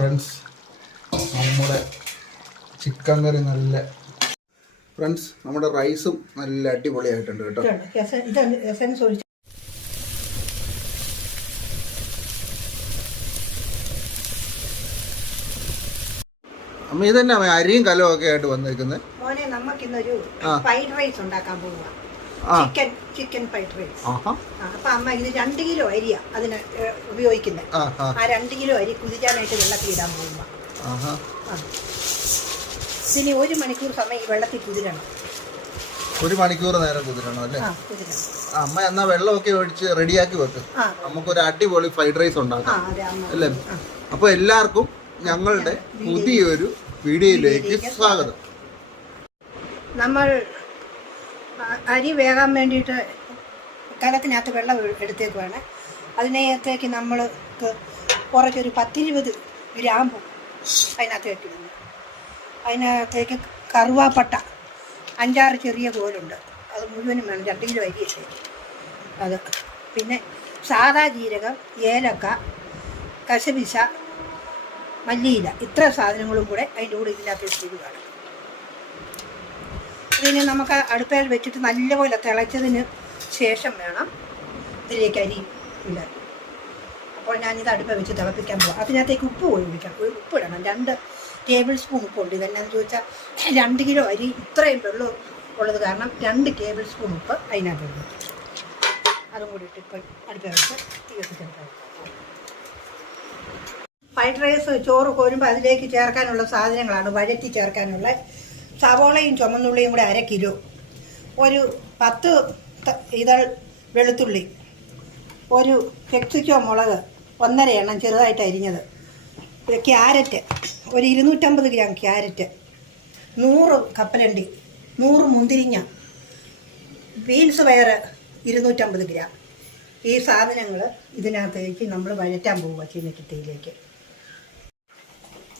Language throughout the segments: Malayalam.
ഫ്രണ്ട്സ്, നമ്മുടെ ചിക്കൻ കറി നല്ല ഫ്രണ്ട്സ്, നമ്മുടെ റൈസും നല്ല അടിപൊളിയായിട്ടുണ്ട് കേട്ടോ. അമ്മ ഇതന്നെ അരിയും കലവും ഒക്കെ ആയിട്ട് വന്നിരിക്കുന്നത്. മോനെ നമുക്കിന്നൊരു ഫ്രൈഡ് റൈസ് ഉണ്ടാക്കാൻ പോവുക. Chicken fried rice. അപ്പൊ അമ്മ ഇത് 2 കിലോ അരിയാ അതിന് ഉപയോഗിക്കുന്നത്. ആ 2 കിലോ അരി കുതിരാനായിട്ട് വെള്ളത്തിൽ ഇടാൻ പോവുക. ഇതിന് 1 മണിക്കൂർ സമയം ഈ വെള്ളത്തിൽ കുതിരണം. 1 മണിക്കൂർ നേരം കുതിരണം അല്ലേ? അമ്മ എന്നാ വെള്ളമൊക്കെ ഒഴിച്ച് റെഡിയാക്കി വെക്കും. നമുക്കൊരു അടിപൊളി ഫ്രൈഡ് റൈസ് ഉണ്ടാക്കാം അല്ലേ? അപ്പൊ എല്ലാവർക്കും ഞങ്ങളുടെ പുതിയൊരു വീഡിയോയിലേക്ക് സ്വാഗതം. നമ്മൾ അരി വേകാൻ വേണ്ടിയിട്ട് കലത്തിനകത്ത് വെള്ളം എടുത്തേക്കുവാണ്. അതിനകത്തേക്ക് നമ്മൾ കുറച്ചൊരു 10-20 ഗ്രാമ്പു അതിനകത്ത് വെക്കുന്നു. അതിനകത്തേക്ക് കറുവാപ്പട്ട 5-6 ചെറിയ കോലുണ്ട്, അത് മുഴുവനും വേണം. 2 കിലോ അരിയല്ലേ അത്. പിന്നെ സാദാ ജീരകം, ഏലക്ക, കശപിശ, മല്ലിയില, ഇത്ര സാധനങ്ങളും കൂടെ അതിൻ്റെ കൂടെ ഇതിനകത്ത് ഇടുകയാണ്. ഇതിന് നമുക്ക് അടുപ്പയിൽ വെച്ചിട്ട് നല്ലപോലെ തിളച്ചതിന് ശേഷം വേണം ഇതിലേക്ക് അരി ഇടാൻ. അപ്പോൾ ഞാനിത് അടുപ്പ വെച്ച് തിളപ്പിക്കാൻ പോകാം. അതിനകത്തേക്ക് ഉപ്പ് ഒഴിക്കണം. ഉപ്പിടണം. 2 ടേബിൾ സ്പൂൺ ഉപ്പുണ്ട്. ഇതെന്നാന്ന് ചോദിച്ചാൽ 2 കിലോ അരി ഇത്രയും വെള്ളം ഉള്ളത് കാരണം 2 ടേബിൾ സ്പൂൺ ഉപ്പ് അതിനകത്ത് ഇടും. അതും കൂടി ഇട്ട് ഇപ്പം അടുപ്പ വെച്ച് തീ കത്തിച്ചെടുക്കാം. ഫ്രൈഡ് റൈസ് ചോറ് കോരുമ്പോൾ അതിലേക്ക് ചേർക്കാനുള്ള സാധനങ്ങളാണ് വഴറ്റി ചേർക്കാനുള്ള സവോളയും ചുമന്നുള്ളിയും കൂടെ 1/2 കിലോ, ഒരു 10 ഇതൾ വെളുത്തുള്ളി, ഒരു കെക്സിക്കോ മുളക് 1.5 എണ്ണം ചെറുതായിട്ട് അരിഞ്ഞത്, ക്യാരറ്റ് ഒരു 250 ഗ്രാം ക്യാരറ്റ്, 100 കപ്പലണ്ടി, 100 മുന്തിരിങ്ങ, ബീൻസ് പയർ 250 ഗ്രാം. ഈ സാധനങ്ങൾ ഇതിനകത്തേക്ക് നമ്മൾ വഴറ്റാൻ പോവുക ചീനച്ചട്ടിയിലേക്ക്.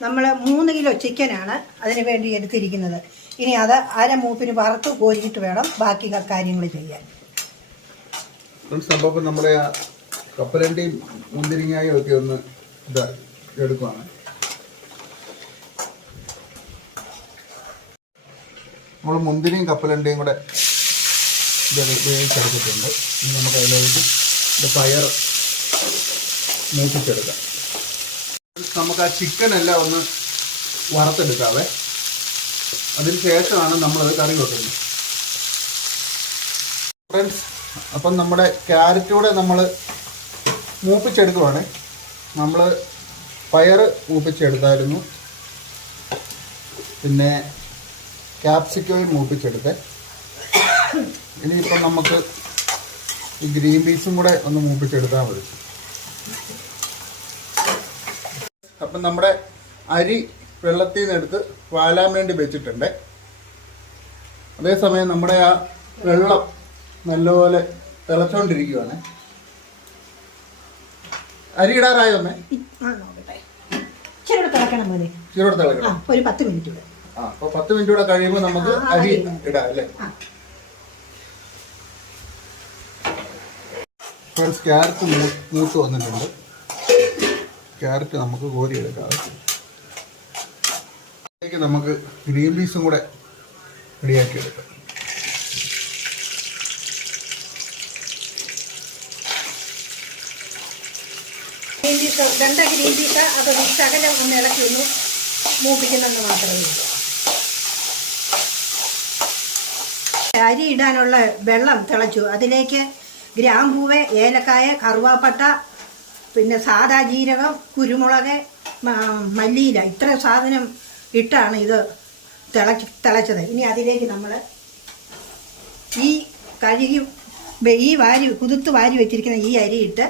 നമ്മൾ 3 കിലോ ചിക്കനാണ് അതിന് വേണ്ടി എടുത്തിരിക്കുന്നത്. ഇനി അത് 1/2 മൂപ്പിന് വറുത്ത് കോരിയിട്ട് വേണം ബാക്കി കാര്യങ്ങൾ ചെയ്യാൻ. സംഭവം നമ്മുടെ കപ്പലണ്ടിയും മുന്തിരിങ്ങയും ഒക്കെ ഒന്ന് എടുക്കുവാണ്. നമ്മൾ മുന്തിരിയും കപ്പലണ്ടിയും കൂടെ വേവിച്ചെടുത്തിട്ടുണ്ട്. ഇനി നമുക്ക് അതിലേക്ക് പയർ മൂപ്പിച്ചെടുക്കാം. നമുക്ക് ആ ചിക്കൻ എല്ലാം ഒന്ന് വറുത്തെടുക്കാവേ. അതിന് ശേഷമാണ് നമ്മളത് കറി വെക്കുന്നത്. ഫ്രണ്ട്സ്, അപ്പം നമ്മുടെ ക്യാരറ്റ് കൂടെ നമ്മൾ മൂപ്പിച്ചെടുക്കുവാണ്. നമ്മൾ പയർ മൂപ്പിച്ചെടുത്തായിരുന്നു, പിന്നെ ക്യാപ്സിക്കോയും മൂപ്പിച്ചെടുത്ത്. ഇനിയിപ്പം നമുക്ക് ഈ ഗ്രീൻ പീസും കൂടെ ഒന്ന് മൂപ്പിച്ചെടുത്താൽ മതി. അപ്പം നമ്മുടെ അരി വെള്ളത്തിൽ നിന്ന് എടുത്ത് വാലാൻ വേണ്ടി വെച്ചിട്ടുണ്ട്. അതേസമയം നമ്മുടെ ആ വെള്ളം നല്ലപോലെ തിളച്ചോണ്ടിരിക്കുകയാണ്. അരി ഇടാറായോ അമ്മേ? ഇച്ചിരി തിളക്കണം. ഒരു 10 മിനിറ്റ് കൂടെ. അപ്പോൾ 10 മിനിറ്റ് കൂടെ കഴിയുമ്പോൾ നമുക്ക് അരി ഇടാം അല്ലേ? ഫ്രണ്ട്സ്, ക്യാരറ്റ് മൂത്ത് വന്നിട്ടുണ്ട്. ക്യാരറ്റ് നമുക്ക് കോരിയെടുക്കാം. അതിലേക്ക് നമുക്ക് ഗ്രീൻ പീസും കൂടെ റെഡിയാക്കി എടുക്കാം. ഗ്രീൻ പീസ് 2 ഗ്രീൻ പീസ് അത് ശകലം ഒന്ന് ഇളക്കി ഒന്ന് മൂപ്പിക്കുന്നെന്ന് മാത്രമേ ഉള്ളൂ. അരി ഇടാനുള്ള വെള്ളം തിളച്ചു. അതിലേക്ക് ഗ്രാമ്പൂവ്, ഏലക്കായ, കറുവാപ്പട്ട, പിന്നെ സാദാ ജീരകം, കുരുമുളക്, മല്ലിയില, ഇത്ര സാധനം ഇട്ടാണ് ഇത് തിളച്ചത്. ഇനി അതിലേക്ക് നമ്മൾ ഈ കഴുകി കുതിർത്ത് വാരി വെച്ചിരിക്കുന്ന ഈ അരി ഇട്ട്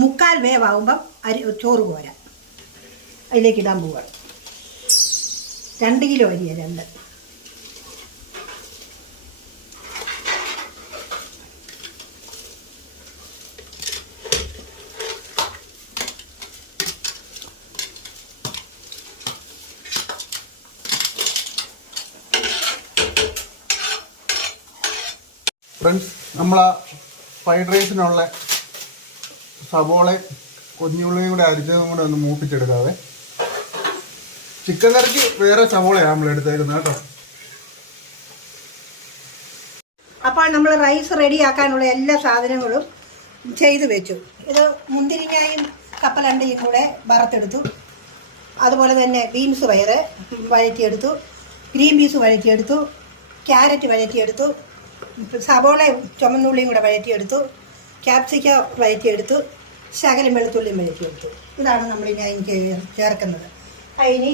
3/4 വേവാകുമ്പം ചോറ് പോരാ അതിലേക്ക് ഇടാൻ പോവുകയാണ്. 2 കിലോ അരിയാണ്. 2 ഫ്രണ്ട്സ്, നമ്മൾ ആ ഫ്രൈഡ് റൈസിനുള്ള സവോളയും കുഞ്ഞുള്ളിയും കൂടെ അരിഞ്ഞതും കൂടെ ഒന്ന് മൂപ്പിച്ചെടുക്കാവേ. ചിക്കൻ കറിക്ക് വേറെ സവോളയാണ് നമ്മൾ എടുത്തേക്കുന്നത് കേട്ടോ. അപ്പോൾ നമ്മൾ റൈസ് റെഡിയാക്കാനുള്ള എല്ലാ സാധനങ്ങളും ചെയ്തു വെച്ചു. ഇത് മുന്തിരിങ്ങയും കപ്പലണ്ടിയും കൂടെ വറുത്തെടുത്തു. അതുപോലെ തന്നെ ബീൻസ് പയറ് വഴറ്റിയെടുത്തു, ഗ്രീൻ പീസ് വഴറ്റിയെടുത്തു, ക്യാരറ്റ് വഴറ്റിയെടുത്തു, സവോളയും ചുമന്നുള്ളിയും കൂടെ വഴറ്റിയെടുത്തു, ക്യാപ്സിക്ക വഴറ്റിയെടുത്തു, ശകലം വെളുത്തുള്ളിയും വഴറ്റിയെടുത്തു. ഇതാണ് നമ്മളിനി അതിന് ചേർക്കുന്നത്. അതിന്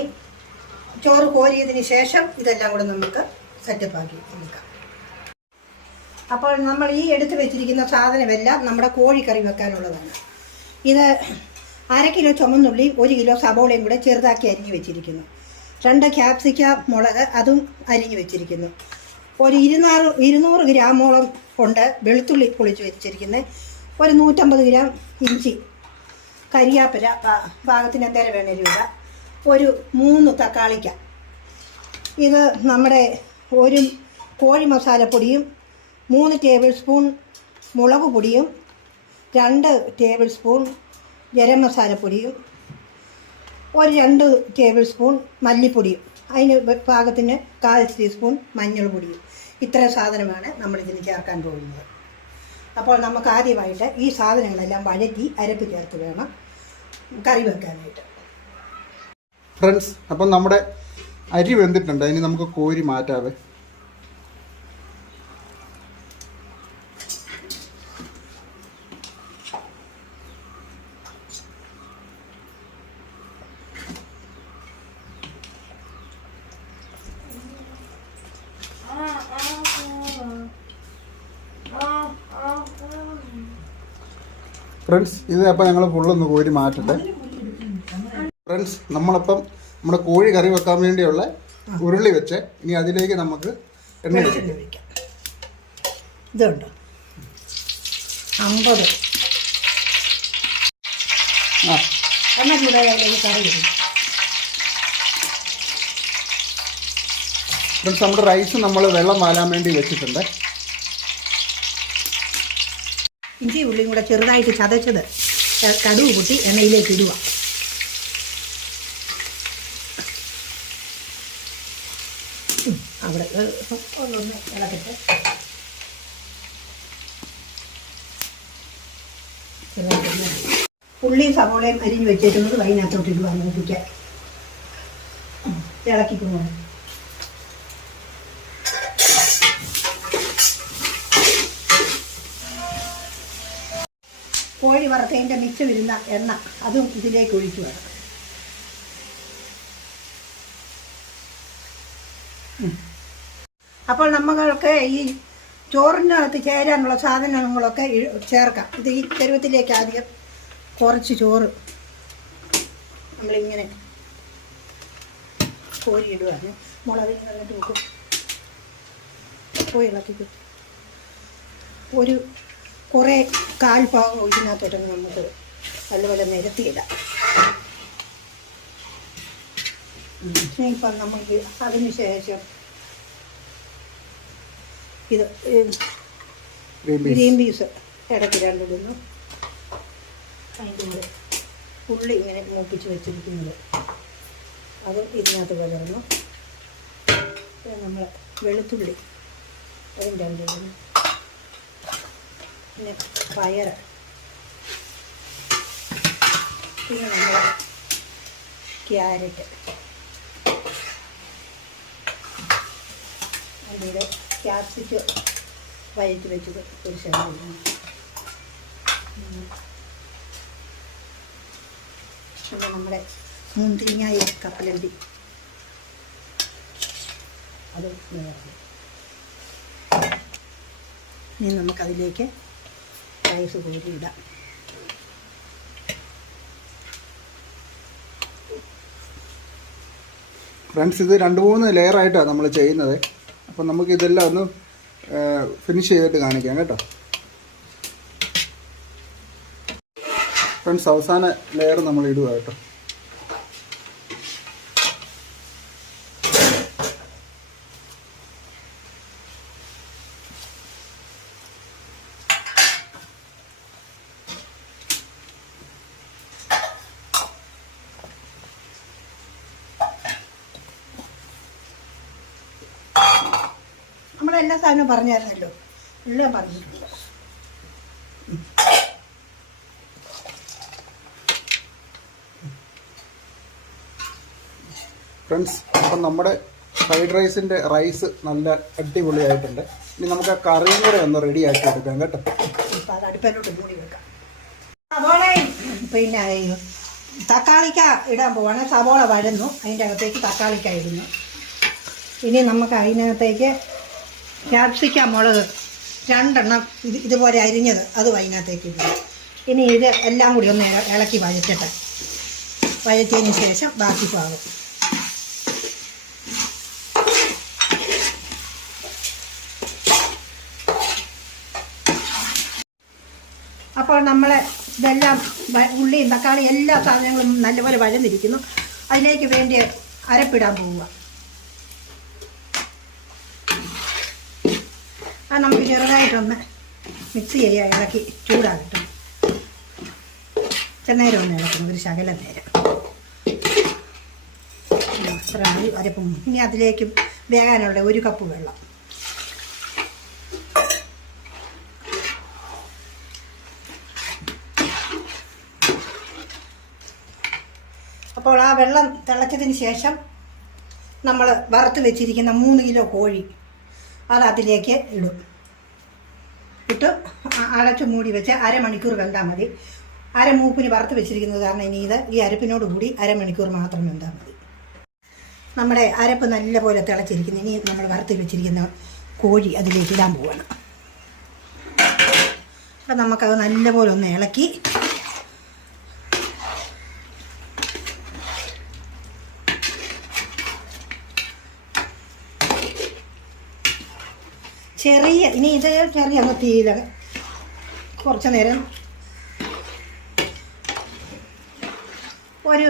ചോറ് കോരിയതിന് ശേഷം ഇതെല്ലാം കൂടെ നമുക്ക് സെറ്റപ്പാക്കി എടുക്കാം. അപ്പോൾ നമ്മൾ ഈ എടുത്ത് വെച്ചിരിക്കുന്ന സാധനമെല്ലാം നമ്മുടെ കോഴിക്കറി വെക്കാനുള്ളതാണ്. ഇത് 1/2 കിലോ ചുമന്നുള്ളി, 1 കിലോ സബോളയും കൂടെ ചെറുതാക്കി അരിഞ്ഞ് വെച്ചിരിക്കുന്നു. 2 ക്യാപ്സിക്ക മുളക് അതും അരിഞ്ഞ് വെച്ചിരിക്കുന്നു. ഒരു 200 ഗ്രാമോളം കൊണ്ട് വെളുത്തുള്ളി പൊളിച്ച് വെച്ചിരിക്കുന്നത്. ഒരു 150 ഗ്രാം ഇഞ്ചി, കരിയാപ്പില പാകത്തിന് എന്തേരം വേണേലും ഇടുക. ഒരു 3 തക്കാളിക്ക. ഇത് നമ്മുടെ ഒരു കോഴി മസാലപ്പൊടിയും 3 ടേബിൾ സ്പൂൺ മുളക് പൊടിയും 2 ടേബിൾ സ്പൂൺ ഗരം മസാലപ്പൊടിയും ഒരു 2 ടേബിൾ സ്പൂൺ മല്ലിപ്പൊടിയും അതിന് പാകത്തിന് 1/4 ടീസ്പൂൺ മഞ്ഞൾ പൊടിയും. ഇത്ര സാധനമാണ് നമ്മളിതിന് ചേർക്കാൻ പോകുന്നത്. അപ്പോൾ നമുക്ക് ആദ്യമായിട്ട് ഈ സാധനങ്ങളെല്ലാം വഴറ്റി അരപ്പ് ചേർത്ത് വേണം കറി വെക്കാനായിട്ട്. ഫ്രണ്ട്സ്, അപ്പം നമ്മുടെ അരി വെന്തിട്ടുണ്ട്. ഇനി നമുക്ക് കോരി മാറ്റാവേ. ഫ്രണ്ട്സ്, ഇത് അപ്പം ഞങ്ങൾ ഫുള്ളൊന്ന് കോരി മാറ്റട്ടെ. ഫ്രണ്ട്സ്, നമ്മളപ്പം നമ്മുടെ കോഴി കറി വെക്കാൻ വേണ്ടിയുള്ള ഉരുളി വെച്ച് ഇനി അതിലേക്ക് നമുക്ക് എണ്ണ ഒഴിക്കാം. ഇതുണ്ട് 50 എണ്ണ ചൂടായാലും കറി വരും. ഫ്രണ്ട്സ്, നമ്മുടെ റൈസ് നമ്മൾ വെള്ളം വാലാൻ വേണ്ടി വെച്ചിട്ടുണ്ട്. ഇഞ്ചി ഉള്ളിയും കൂടെ ചെറുതായിട്ട് ചതച്ചത് കടുവ് കൂട്ടി എണ്ണയിലേക്ക് ഇടുക. അവിടെ ഒന്നൊന്ന് ഇളക്കിട്ട് ഉള്ളിയും സവോളയും അരിഞ്ഞ് വെച്ചേക്കുന്നത് അതിനകത്തോട്ട് ഇടുക. നോക്കിക്കാൻ ഇളക്കിക്കുന്നു. കോഴി വറുത്തതിൻ്റെ മിച്ചം വരുന്ന എണ്ണ അതും ഇതിലേക്ക് ഒഴിക്കുക. അപ്പോൾ നമ്മൾക്ക് ഈ ചോറിനകത്ത് ചേരാനുള്ള സാധനങ്ങളൊക്കെ ചേർക്കാം. ഇത് ഈ പരുവത്തിലേക്ക് ആദ്യം കുറച്ച് ചോറ് നമ്മളിങ്ങനെ കോരിയിടുകയാണ്. മുളക് നന്നിട്ട് വെക്കും. പോയി ഇളക്കിക്കും. ഒരു കുറേ 1/4 ഭാഗം ഇതിനകത്തോട്ടൊന്ന് നമുക്ക് നല്ലപോലെ നിരത്തിയിടാം. ഇപ്പം നമുക്ക് അതിന് ശേഷം ഇത് ഗ്രീൻ പീസ് ഇടയ്ക്ക് രണ്ടിടുന്നു. അതിൻ്റെ കൂടെ ഉള്ളി ഇങ്ങനെ മൂപ്പിച്ച് വെച്ചിരിക്കുന്നത് അതും ഇതിനകത്ത് കലർന്നു. നമ്മൾ വെളുത്തുള്ളി അതും രണ്ടിടുന്നു. പിന്നെ പയറ്, പിന്നെ നമ്മൾ ക്യാരറ്റ്, അതിൻ്റെ ക്യാപ്സിക്ക് വഴറ്റി വെച്ചത് ഒരു ശകലം, പിന്നെ നമ്മുടെ മുന്തിരിങ്ങായ കപ്പലണ്ടി അത് ഇനി നമുക്കതിലേക്ക് റൈസ് കോരിയിടാം. ഫ്രണ്ട്സ്, ഇത് 2-3 ലെയറായിട്ടാണ് നമ്മൾ ചെയ്യുന്നത്. അപ്പം നമുക്ക് ഇതെല്ലാം ഒന്ന് ഫിനിഷ് ചെയ്തിട്ട് കാണിക്കാം കേട്ടോ. ഫ്രണ്ട്സ്, അവസാന ലെയർ നമ്മൾ ഇടുക കേട്ടോ. നമ്മളെല്ലാ സാധനവും പറഞ്ഞായിരുന്നല്ലോ, എല്ലാം പറഞ്ഞിട്ടുണ്ട്. ഫ്രണ്ട്സ്, അപ്പം നമ്മുടെ ഫ്രൈഡ് റൈസിൻ്റെ റൈസ് നല്ല അടിപൊളിയായിട്ടുണ്ട്. ഇനി നമുക്ക് ആ കറിയും കൂടെ ഒന്ന് റെഡി ആക്കി എടുക്കാം കേട്ടോ. ഇപ്പം അത് അടുപ്പിലോട്ട് മൂടി വെക്കാം. അതുപോലെ പിന്നെ തക്കാളിക്ക ഇടാൻ പോവാണ്. സവോള വഴന്നു, അതിൻ്റെ അകത്തേക്ക് തക്കാളിക്ക ഇടുന്നു. ഇനി നമുക്ക് അതിനകത്തേക്ക് ക്യാപ്സിക്കം, മുളക് 2 എണ്ണം ഇതുപോലെ അരിഞ്ഞത് അതും അതിനകത്തേക്ക് ഇടുന്നു. ഇനി ഇത് എല്ലാം കൂടി ഒന്ന് ഇളക്കി വഴറ്റട്ടെ. വഴറ്റിയതിന് ശേഷം ബാക്കി പാകും. അപ്പോൾ നമ്മൾ ഇതെല്ലാം ഉള്ളിയും തക്കാളി എല്ലാ സാധനങ്ങളും നല്ലപോലെ വഴന്നിരിക്കുന്നു. അതിലേക്ക് വേണ്ടി അരപ്പിടാൻ പോവുക. അത് നമുക്ക് ചെറുതായിട്ടൊന്ന് മിക്സ് ചെയ്യുക, ഇളക്കി ചൂടാകട്ടെ. നേരം ഒന്ന് ഇളക്കണം, ഒരു ശകലം നേരം. അത്ര അരപ്പും. ഇനി അതിലേക്ക് വേകാനുള്ള 1 കപ്പ് വെള്ളം. അപ്പോൾ ആ വെള്ളം തിളച്ചതിന് ശേഷം നമ്മൾ വറുത്ത് വെച്ചിരിക്കുന്ന 3 കിലോ കോഴി അത് അതിലേക്ക് ഇടും. ഇട്ട് അടച്ച് മൂടി വെച്ച് അരമണിക്കൂർ വെന്താൽ മതി. അരമൂപ്പിന് വറുത്ത് വെച്ചിരിക്കുന്നത് കാരണം ഇനി ഇത് ഈ അരപ്പിനോട് കൂടി അരമണിക്കൂർ മാത്രം വെന്താൽ മതി. നമ്മുടെ അരപ്പ് നല്ലപോലെ തിളച്ചിരിക്കുന്നു. ഇനി നമ്മൾ വറുത്ത് വെച്ചിരിക്കുന്ന കോഴി അതിലേക്ക് ഇടാൻ പോവാണ്. അപ്പം നമുക്കത് നല്ലപോലെ ഒന്ന് ഇളക്കി ഇനി ഇത് ചെറിയ തീയിൽ കുറച്ച് നേരം ഒരു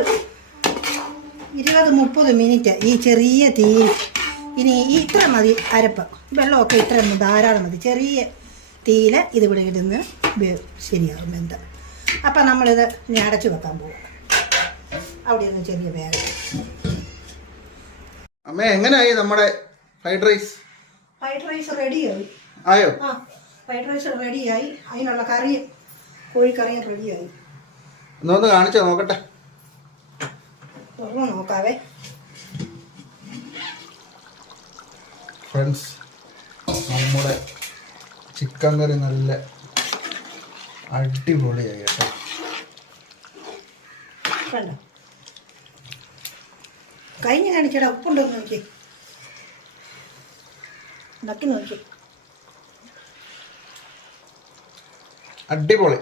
20-30 മിനിറ്റ് ഈ ചെറിയ തീയിൽ. ഇനി ഇത്ര മതി അരപ്പ്, വെള്ളമൊക്കെ ഇത്ര ധാരാളം മതി. ചെറിയ തീയിൽ ഇതിവിടെ ഇടുന്ന് ശരിയാകും വെന്ത്. അപ്പം നമ്മളിത് ഇനി അടച്ചു വെക്കാൻ പോകും. അവിടെ ഒന്ന് ചെറിയ വേഗം. അമ്മ, എങ്ങനെയായി നമ്മുടെ ഫ്രൈഡ് റൈസ്? ഫ്രൈഡ് റൈസ് റെഡിയായി. ആയോ? ആ, ഫ്രൈഡ് റൈസ് റെഡിയായി. അതിനുള്ള കറിയും കോഴിക്കറിയും റെഡിയായി. എന്നൊന്ന് കാണിച്ചോ നോക്കട്ടെ. തുറന്ന് നോക്കാവേ. ഫ്രണ്ട്സ്, നമ്മുടെ ചിക്കൻ കറി നല്ല അടിപൊളിയായി കേട്ടോ. കണ്ടോ? കഴിഞ്ഞ് കാണിച്ചടാ. ഉപ്പുണ്ടോ നോക്കി, ഉണ്ടാക്കി നോക്കി. അടിപൊളി.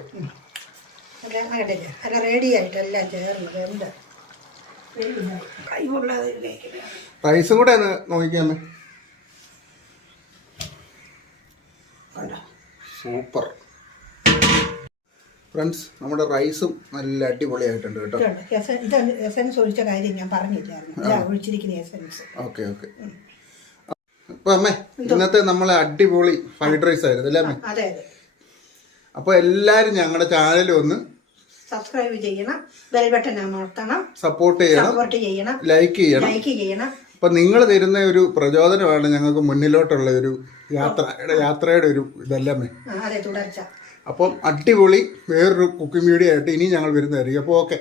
അല്ല റെഡി ആയിട്ട് എല്ലാം ചേർന്ന് വെന്ത് കൈകൊള്ളാതെ റൈസും കൂടെ ഒന്ന് നോക്കിയാമേ. സൂപ്പർ. ഫ്രണ്ട്സ്, നമ്മുടെ റൈസും നല്ല അടിപൊളിയായിട്ടുണ്ട് കേട്ടോ. ഇത് എസൻസ് ഒഴിച്ച കാര്യം ഞാൻ പറഞ്ഞില്ലായിരുന്നു. ഒഴിച്ചിരിക്കുന്ന എസൻസ്. Okay okay. അപ്പൊ അമ്മേ, ഇന്നത്തെ നമ്മളെ അടിപൊളി ഫ്രൈഡ് റൈസ് ആയിരുന്നു അല്ലേ അമ്മേ? അതെ അതെ. അപ്പൊ എല്ലാരും ഞങ്ങളുടെ ചാനൽ ഒന്ന് സബ്സ്ക്രൈബ് ചെയ്യണം, ബെൽ ബട്ടൺ അമർത്തണം, സപ്പോർട്ട് ചെയ്യണം, ലൈക്ക് ചെയ്യണം. അപ്പൊ നിങ്ങൾ തരുന്ന ഒരു പ്രചോദനമാണ് ഞങ്ങൾക്ക് മുന്നിലോട്ടുള്ള ഒരു യാത്രയുടെ ഒരു ഇതല്ലേ. അതെ, തുടർച്ച. അപ്പം അടിപൊളി വേറൊരു കുക്കിംഗ് വീഡിയോ ആയിട്ട് ഇനി ഞങ്ങൾ വരുന്നതായിരിക്കും. അപ്പോൾ ഓക്കെ.